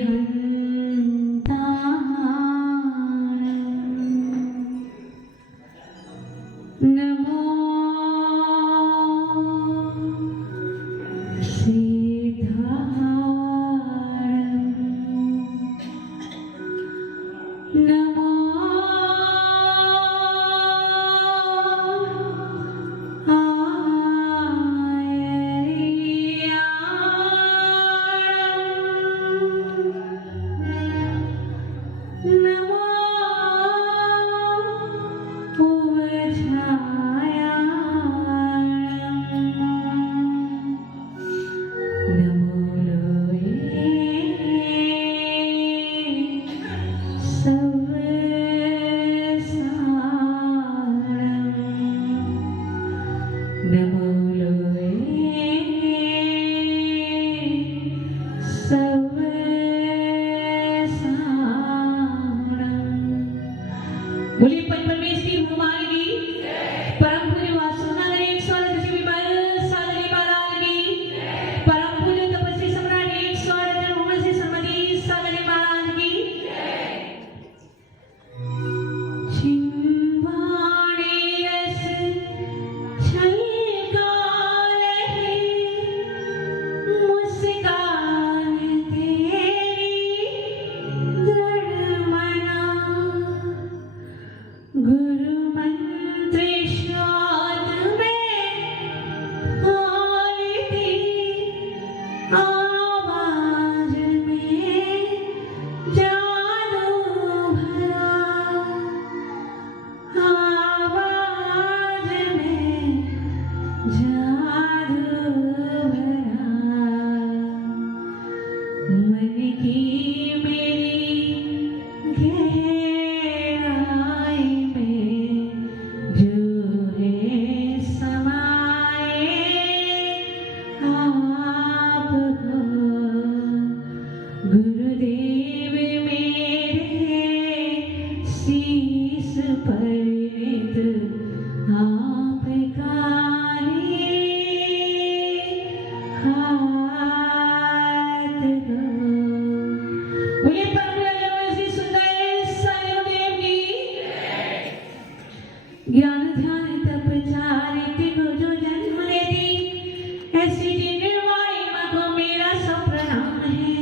नमो बोलिए परमेश की भगवान की परम पूज्य वासुदेव एक सौ दशमी बाल साधने महाराज की परम पूज्य तपस्वी सम्राट एक सौ दशमी से सम्मति साधने महाराज की छिंबाड़े रस छलका रहे मुस्कान तेरी दृढ़ मना गुरु मंत्र स्वाद में हालती आवाज में जादू भरा आवाज में जादू भरा मन की मेरी गहराई में जो है समाए आप हो गुरुदेव मेरे शीश पर नित आपका हाथ हो। बोलिए ज्ञान ध्यान तप चारित्र्य को जो जन्म ले दी ऐसी निर्वाणी माँ को मेरा सब प्रणाम है।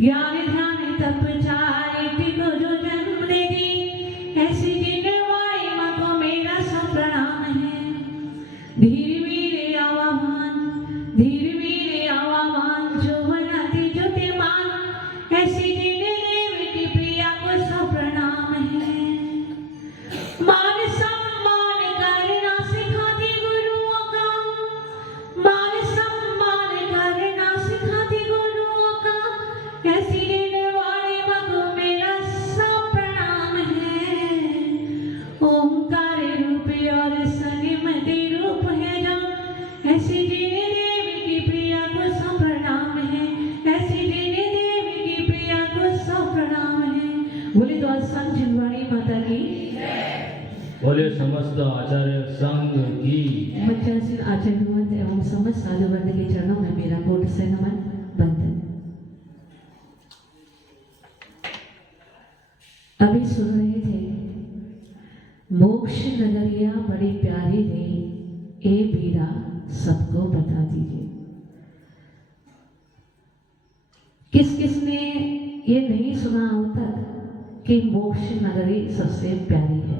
ज्ञान ध्यान तप चारित्र्य को जो जन्म ले दी ऐसी निर्वाणी माँ को मेरा सब प्रणाम है। धीरे वीर आवाहन जो बनाती जो तिरमान ऐसी देवी की प्रिया को सब प्रणाम है। मान सम्मान करना सिखाती गुरुओं का मान सम्मान करना सिखाती गुरुओं का ऐसी निर्वाणी माँ को मेरा सब प्रणाम है। ओंकार रूप और सनिमति रूप है जो ऐसी देवी की प्रिया को सब प्रणाम है। ऐसी देवी की प्रिया को सब प्रणाम है। बोले तो संत जिनवाणी माता की बोले समस्त आचार्य संघ की मच्चासीन आचार्य भगवंत एवं समस्त साधु वर्ग के चरणों में मेरा कोट से नमन बंधन। अभी सुन रहे थे मोक्ष नगरिया बड़ी प्यारी रे ए बीरा सबको बता दीजिए। किस किस ने ये नहीं सुना अब तक कि मोक्ष नगरी सबसे प्यारी है।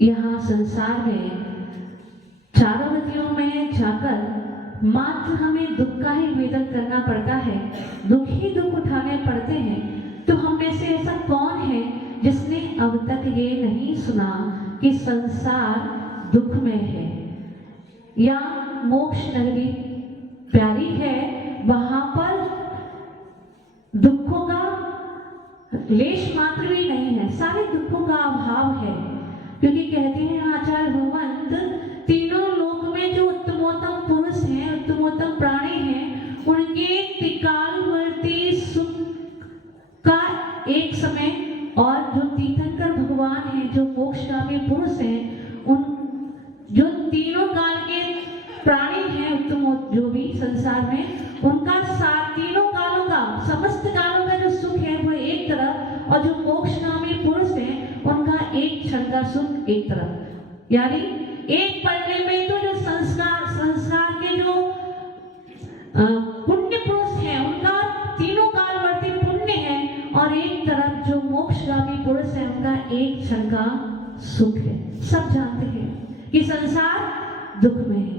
यहाँ संसार में चारों गतियों में जाकर मात्र हमें दुख का ही वेदन करना पड़ता है, दुख ही दुख उठाने पड़ते हैं। तो हम में से ऐसा कौन है जिसने अब तक ये नहीं सुना कि संसार दुख में है या मोक्ष नगरी प्यारी है, वहां पर दुखों का लेश मात्र भी नहीं है, सारे दुखों का अभाव है। क्योंकि कहते हैं आचार्य भगवंत तीनों लोक में जो उत्तमोत्तम पुरुष हैं, उत्तमोत्तम प्राणी हैं, उनके त्रिकालवर्ती सुख का एक समय और जो तीर्थंकर भगवान हैं, जो मोक्षगामी पुरुष हैं, उन जो तीनों काल के प्राणी हैं उत्तम जो भी संसार में, उनका साथ तीनों कालों का समस्त कालों और जो मोक्षगामी पुरुष है उनका एक क्षण का सुख एक तरफ। यानी एक पढ़ने में तो जो संस्कार के जो पुण्य पुरुष हैं उनका तीनों कालवर्ती पुण्य है, और एक तरफ जो मोक्षगामी पुरुष है उनका एक क्षण का सुख है। सब जानते हैं कि संसार दुख में है।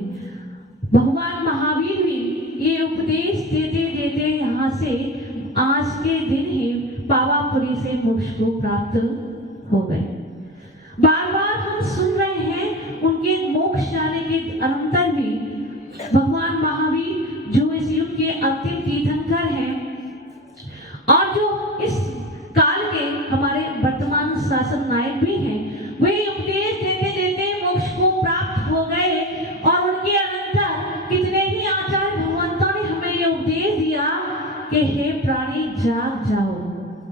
भगवान महावीर भी ये उपदेश देते देते यहाँ से आज के दिन ही पावापुरी से मोक्ष को प्राप्त हो गए। बार बार हम सुन रहे हैं उनके मोक्ष जाने के अनंतर भी भगवान महावीर जो इस युग के अंतिम तीर्थंकर हैं और जो इस काल के हमारे वर्तमान शासन नायक भी हैं, वे उपदेश देते देते मोक्ष को प्राप्त हो गए। और उनके अनंतर कितने ही आचार्य भगवंतों ने हमें ये उपदेश दिया कि हे प्राणी जाग जाओ।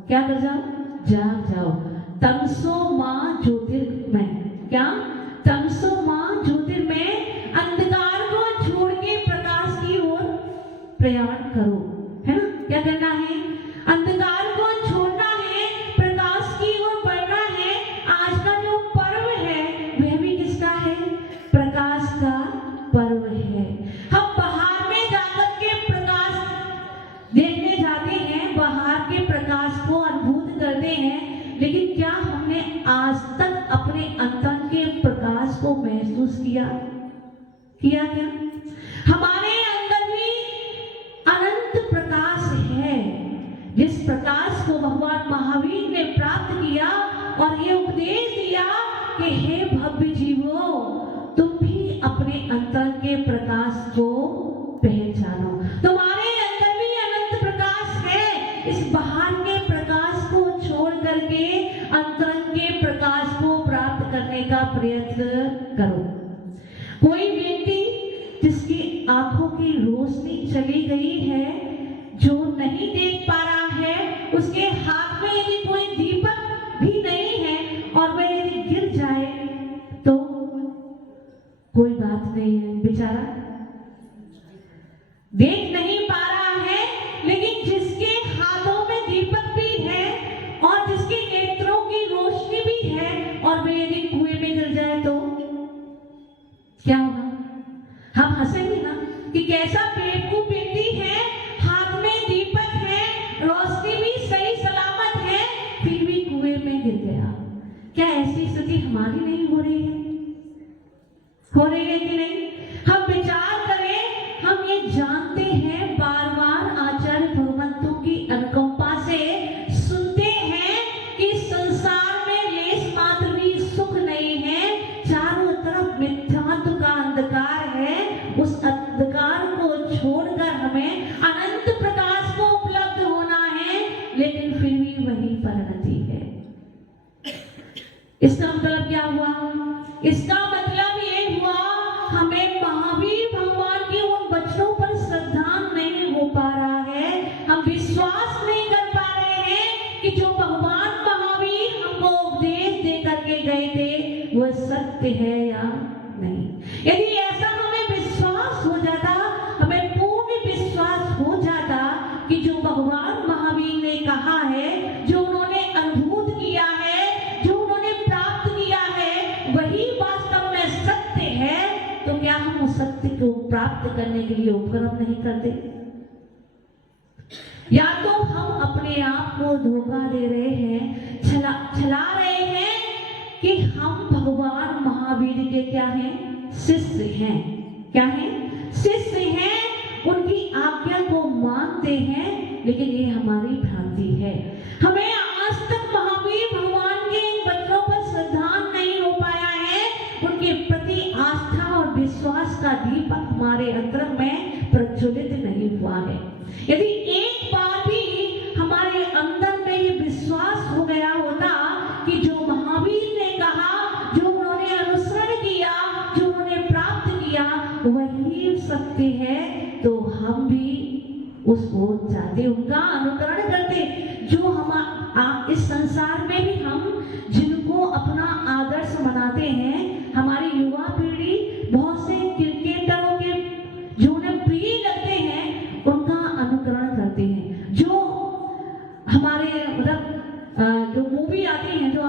क्या कर जाओ? जाग जाओ। तमसो मां ज्योतिर्मय। क्या? तमसो मां ज्योतिर्मय। अंधकार को छोड़ के प्रकाश की ओर प्रयाण करो, है ना? क्या करना है? अंधकार को छोड़ना है, प्रकाश की ओर बढ़ना है। आज का जो पर्व है वह भी किसका है? प्रकाश का पर्व है। हम बाहर में जाकर के प्रकाश देखने जाते हैं, बाहर के प्रकाश को अनुभूत करते हैं, लेकिन क्या हमने आज तक अपने अंतर के प्रकाश को महसूस किया क्या? हमारे अंदर भी अनंत प्रकाश है, जिस प्रकाश को भगवान महावीर ने प्राप्त किया और ये उपदेश दिया कि हे भव्य जीवो, तुम भी अपने अंतर के प्रकाश को पहचानो। तुम्हारे अंदर भी अनंत प्रकाश है। इस बाहर के प्रकाश को छोड़ करके अंतर के प्रकाश को प्राप्त करने का प्रयत्न करो। कोई व्यक्ति जिसकी आंखों की रोशनी चली गई है, जो नहीं देख पा रहा है, उसके हाथ में यदि कोई दीपक भी नहीं है और वह यदि गिर जाए तो कोई बात नहीं है, बेचारा देख नहीं पा रहा है। लेकिन जिसके हाथों में दीपक भी है और जिसके नेत्रों की रोशनी भी है और वह यदि कुएं में गिर जाए तो क्या होगा? हम हंसेंगे ना कि कैसा बेवकूफ व्यक्ति है, हाथ में दीपक है, रोशनी भी सही सलामत है, फिर भी कुएं में गिर गया। क्या ऐसी स्थिति हमारी नहीं हो रही है? हो रही है कि नहीं? हम विचार करें, हम ये जानते हैं, बार बार आचार्य भगवंतों की अनुकंपा से सुनते हैं कि संसार में लेस मात्र भी सुख नहीं है, चारों तरफ मिथ्यात्व का अंधकार है। उस अंधकार को छोड़कर हमें अनंत प्रकाश को उपलब्ध होना है, लेकिन फिर भी वही परिणति है। इसका मतलब क्या हुआ? इसका मतलब ये हुआ हमें महावीर भगवान के उन वचनों पर श्रद्धा नहीं हो पा रहा है। हम विश्वास नहीं कर पा रहे हैं कि जो भगवान महावीर हमको उपदेश दे करके गए थे वह सत्य है या नहीं। यदि ऐसा हमें विश्वास हो जाता, हमें पूर्ण विश्वास हो जाता कि जो भगवान महावीर ने कहा है, जो उन्होंने अनुभूत किया है, जो उन्होंने प्राप्त किया है, वही वास्तव में सत्य है, तो क्या हम उस सत्य को प्राप्त करने के लिए उपक्रम नहीं करते? या तो हम अपने आप को धोखा दे रहे हैं, छला रहे हैं कि हम भगवान महावीर के क्या हैं? शिष्य हैं। क्या हैं? शिष्य हैं, उनकी आज्ञा को मानते हैं, लेकिन ये हमारी भ्रांति है। हमें आज तक महावीर भगवान के इन वचनों पर श्रद्धा नहीं हो पाया है, उनके प्रति आस्था और विश्वास का दीपक हमारे अंतर में प्रज्वलित नहीं हुआ है। यदि एक बार भी हमारे अंदर में ये विश्वास हो गया होता कि जो महावीर ने कहा, जो उन्होंने अनुसरण किया, जो उन्होंने प्राप्त किया वही सत्य है, तो हम भी उसको चाहते, उनका अनुकरण करते। जो हम इस संसार में भी हम जिनको अपना आदर्श बनाते हैं, हमारी युवा पीढ़ी बहुत से क्रिकेटरों के जो उन्हें प्रिय लगते हैं उनका अनुकरण करते हैं। जो हमारे मतलब भी आते हैं, जो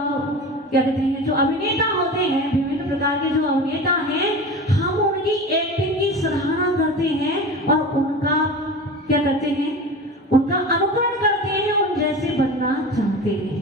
क्या कहते हैं, जो अभिनेता होते हैं, विभिन्न प्रकार के जो अभिनेता हैं, हम उनकी एक्टिंग की सराहना करते हैं और उनका क्या करते हैं, उनका अनुकरण करते हैं, उन जैसे बनना चाहते हैं।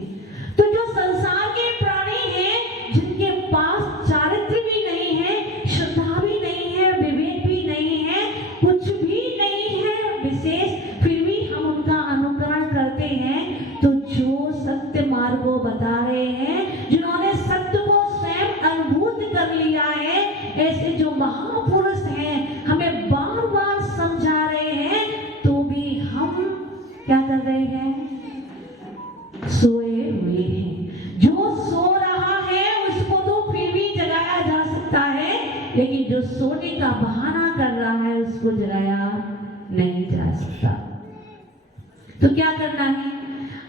तो जो संसार के प्राणी हैं, जिनके पास चारित्र भी नहीं है, श्रद्धा भी नहीं है, विवेक भी नहीं है, कुछ भी नहीं है विशेष, फिर भी हम उनका अनुकरण करते हैं। तो जो सत्य मार्ग को बता रहे हैं, जिन्होंने सत्य को स्वयं अनुभूत कर लिया है, ऐसे जो महापुरुष हैं हमें बार बार समझा रहे हैं, तो भी हम क्या कर रहे हैं, सोए हुए हैं। जो सो रहा है उसको तो फिर भी जगाया जा सकता है, लेकिन जो सोने का बहाना कर रहा है उसको जगाया नहीं जा सकता। तो क्या करना है,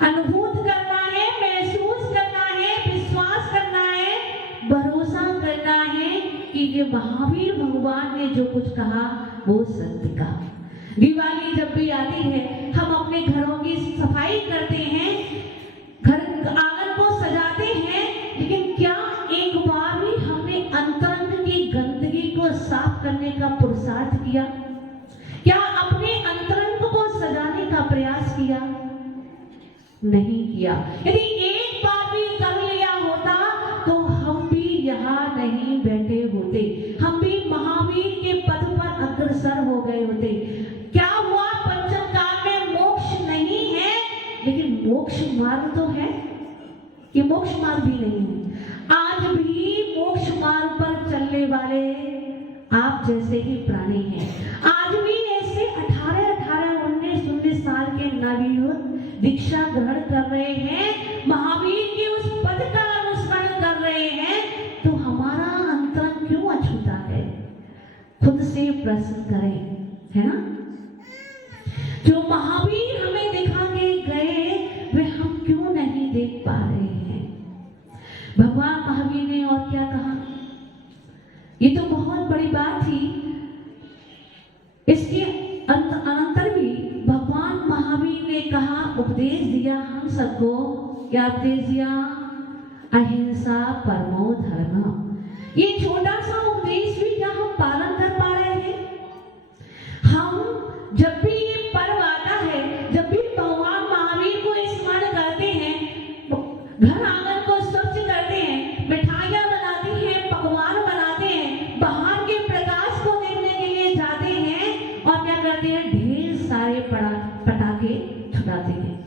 अनुभूत करना है, महसूस करना है, विश्वास करना है, भरोसा करना है कि ये महावीर भगवान ने जो कुछ कहा वो सत्य का। दिवाली जब भी आती है, हम अपने घरों की सफाई करते हैं, घर आंगन को सजाते हैं, लेकिन क्या एक बार भी हमने अंतरंग की गंदगी को साफ करने का पुरुषार्थ किया? क्या अपने अंतरंग को सजाने का प्रयास किया? नहीं किया। यदि एक बार भी कर लिया होता तो हम भी यहाँ नहीं बैठे होते, हम भी महावीर के पद पर अग्रसर हो गए होते। क्या हुआ, पंचम काल में मोक्ष नहीं है, लेकिन मोक्ष मार्ग तो है, कि मोक्ष मार्ग भी नहीं है। आज भी मोक्ष मार्ग पर चलने वाले आप जैसे ही प्राणी हैं। आज भी ऐसे 18, 19 साल के नवयुवक दीक्षा ग्रहण कर रहे हैं, महावीर के उस पद का अनुसरण कर रहे हैं, तो हमारा अंतरंग क्यों अछूता है? खुद से प्रश्न करें, है ना? जो महावीर हमें दिखा के गए, वे हम क्यों नहीं देख पा रहे हैं? भगवान महावीर ने और क्या कहा? ये तो बहुत बड़ी बात थी। इसके अनंतर भी भगवान महावीर ने कहा, उपदेश दिया हम सबको, क्या उपदेश दिया? अहिंसा परमो धर्म। ये छोटा सा उपदेश भी क्या हम पालन कर पा रहे हैं? हम जब भी ये पर्व आता है, जब भी भगवान महावीर को स्मरण करते हैं, घर आंगन को स्वच्छ करते हैं, मिठाइयाँ बनाते हैं, पकवान बनाते हैं, बाहर के प्रकाश को देखने के लिए जाते हैं, और क्या करते हैं, ढेर सारे पटाखे छुड़ाते हैं।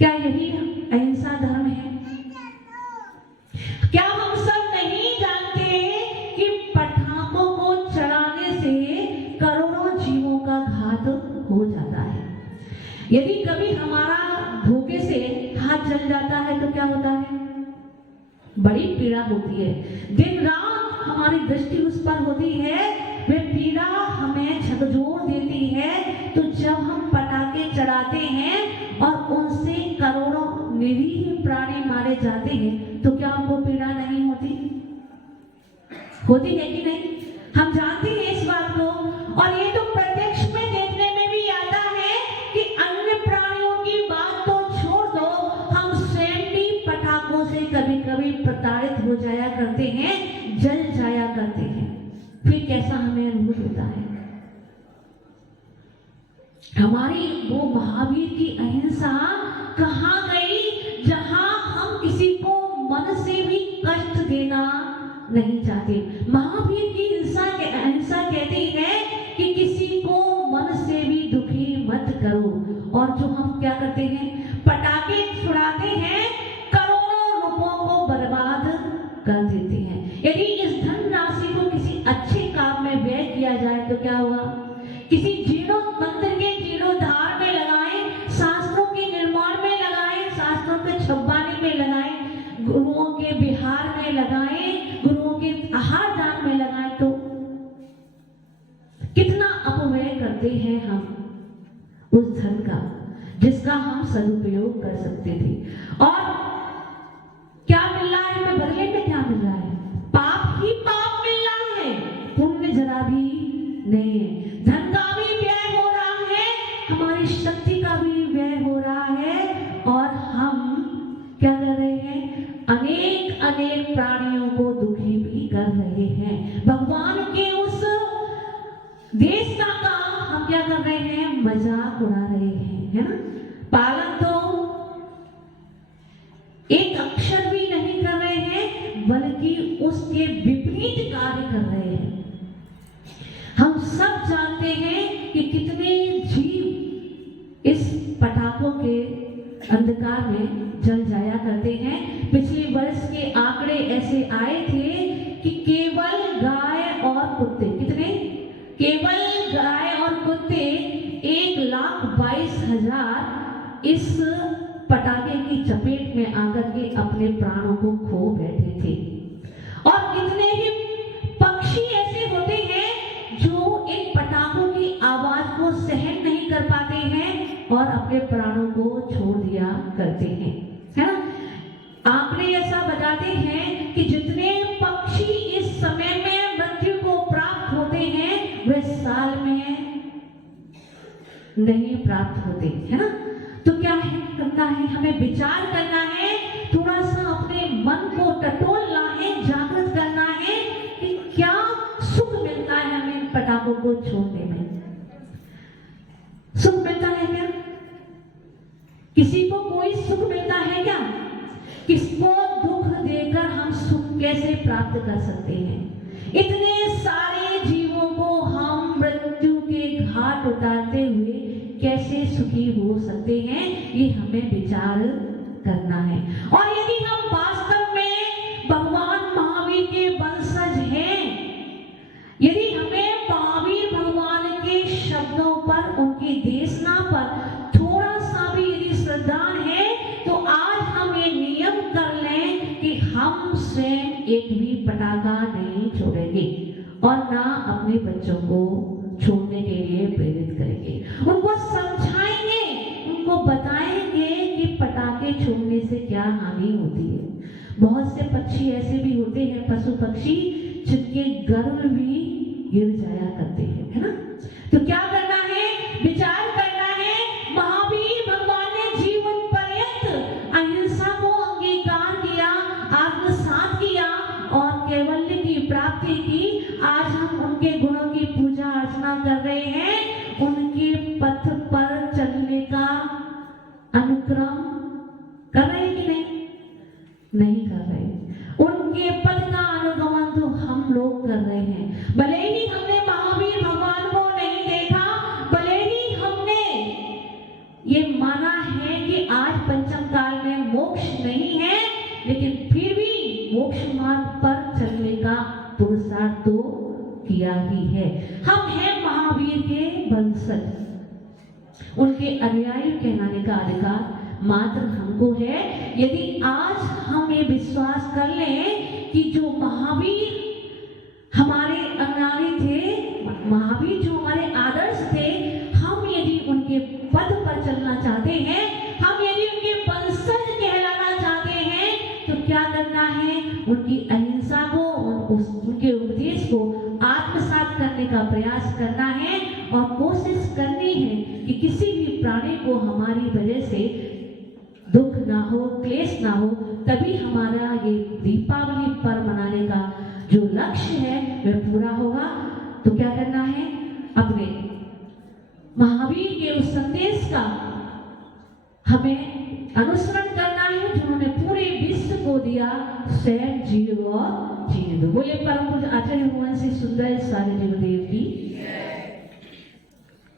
क्या यही अहिंसा धर्म है? क्या हम सब नहीं जानते कि पटाखों को चढ़ाने से करोड़ों जीवों का घात हो जाता है? यदि कभी हमारा धोखे से हाथ जल जाता है तो क्या होता है? बड़ी पीड़ा होती है। दिन रात हमारी दृष्टि उस पर होती है, वे पीड़ा हमें झकझोर देती है। तो जब हम पटाखे चढ़ाते हैं और उनसे करोड़ों निरीह प्राणी मारे जाते हैं, तो क्या हमको पीड़ा नहीं होती? होती है कि नहीं? हम जानते हैं इस बात को, और ये तो प्रत्यक्ष में देखने में भी आता है कि अन्य प्राणियों की बात तो छोड़ दो, हम स्वयं भी पटाखों से कभी कभी प्रताड़ित हो जाया करते हैं, जल जाया करते हैं। फिर कैसा हमें अनुभूत होता है? हमारी वो महावीर की अहिंसा कहाँ गई, जहां हम किसी को मन से भी कष्ट देना नहीं चाहते? महावीर की अहिंसा कहती है कि किसी को मन से भी दुखी मत करो। और जो हम क्या करते हैं, पटाखे छुड़ाते हैं, करोड़ों रुपयों को बर्बाद कर देते हैं। यदि इस धन राशि को किसी अच्छे काम में व्यय किया जाए तो क्या होगा? किसी जीर्णों मंदिर के जीर्णोद्धार में लगाएं, शास्त्रों के निर्माण में लगाएं, शास्त्रों के छपवाने में लगाएं, गुरुओं के विहार में लगाएं, गुरुओं के आहार दान में लगाएं, तो कितना अपव्यय करते हैं हम उस धन का, जिसका हम सदुपयोग कर सकते थे। और क्या मिल रहा है हमें बदले में? क्या मिल रहा है? पाप ही पाप मिल रहा है, पुण्य जरा भी नहीं है। धन का भी व्यय हो रहा है, हमारी शक्ति का भी व्यय हो रहा है, और हम क्या कर है ना। पालन तो एक अक्षर भी नहीं कर रहे हैं, बल्कि उसके विपरीत कार्य कर रहे हैं। हम सब जानते हैं कि कितने जीव इस पटाखों के अंधकार में जल जाया करते हैं। पिछले वर्ष के आंकड़े ऐसे आए थे कि केवल गाय और कुत्ते, कितने, केवल गाय और कुत्ते 1,22,000 इस पटाखे की चपेट में आकर के अपने प्राणों को खो बैठे थे। और कितने ही पक्षी ऐसे होते हैं जो इन पटाखों की आवाज को सहन नहीं कर पाते हैं और अपने प्राणों को छोड़ दिया करते हैं, है ना। आंकड़े ऐसा बताते हैं कि जितने पक्षी इस समय में मृत्यु को प्राप्त होते हैं वे साल में नहीं प्राप्त होते, है ना। तो क्या है करना है, हमें विचार करना है, थोड़ा सा अपने मन को टटोलना है, जागृत करना है कि क्या सुख मिलता है हमें पटाखों को छोड़ने में। सुख मिलता है क्या? किसी को कोई सुख मिलता है क्या? किसको दुख देकर हम सुख कैसे प्राप्त कर सकते हैं? इतने सारे जीवों को हम मृत्यु के घाट उतारते हुए कैसे सुखी हो सकते हैं, ये हमें विचार करना है। और यदि हम वास्तव में भगवान महावीर के वंशज हैं, यदि हमें महावीर भगवान के शब्दों पर, उनकी देशना पर थोड़ा सा भी यदि श्रद्धा है, तो आज हम ये नियम कर लें कि हम स्वयं एक भी पटाखा नहीं छोड़ेंगे और ना अपने बच्चों को छोड़ने के लिए प्रेरित करेंगे। उनको समझाएंगे, उनको बताएंगे कि पटाखे छोड़ने से क्या हानि होती है। बहुत से पक्षी ऐसे भी होते हैं, पशु पक्षी, जिनके गर्भ भी गिर जाया करते हैं, है ना। तो क्या करना है, विचार करना है। महावीर भगवान ने जीवन पर्यंत अहिंसा को अंगीकार किया, आत्मसात किया और कैवल्य की प्राप्ति की। आज हम उनके गुणों की पूजा अर्चना कर रहे हैं, उनके पथ पर चलने का अनुक्रम कर रहे हैं कि नहीं कर रहे। उनके पद का अनुगमन तो हम लोग कर रहे हैं। भले ही हमने महावीर भगवान को नहीं देखा, भले ही हमने ये माना है कि आज पंचम काल में मोक्ष नहीं है, लेकिन फिर भी मोक्ष मार्ग पर चलने का पुरुषार्थ तो किया ही है। हम हैं महावीर के वंशज, उनके अनुयायी कहलाने का अधिकार मात्र हमको है। यदि आज हम ये विश्वास कर लें कि जो महावीर हमारे अनुयायी थे, महावीर जो हमारे आदर्श थे, हम यदि उनके पद पर चलना चाहते हैं, हम यदि उनके वंशज कहलाना चाहते हैं, तो क्या करना है, उनकी अहिंसा को, उनके उपदेश को आत्मसात करने का प्रयास करना है और कोशिश करनी है कि किसी भी प्राणी को हमारी वजह से दुख ना हो, क्लेश ना हो। तभी हमारा ये दीपावली पर्व मनाने का जो लक्ष्य है वह पूरा होगा। तो क्या करना है, अपने महावीर के उस संदेश का हमें अनुसरण करना है जिन्होंने पूरे विश्व को दिया, स्वयं जियो और जीने दो। बोले परम पूज्य आचार्य भगवान श्री सुंदर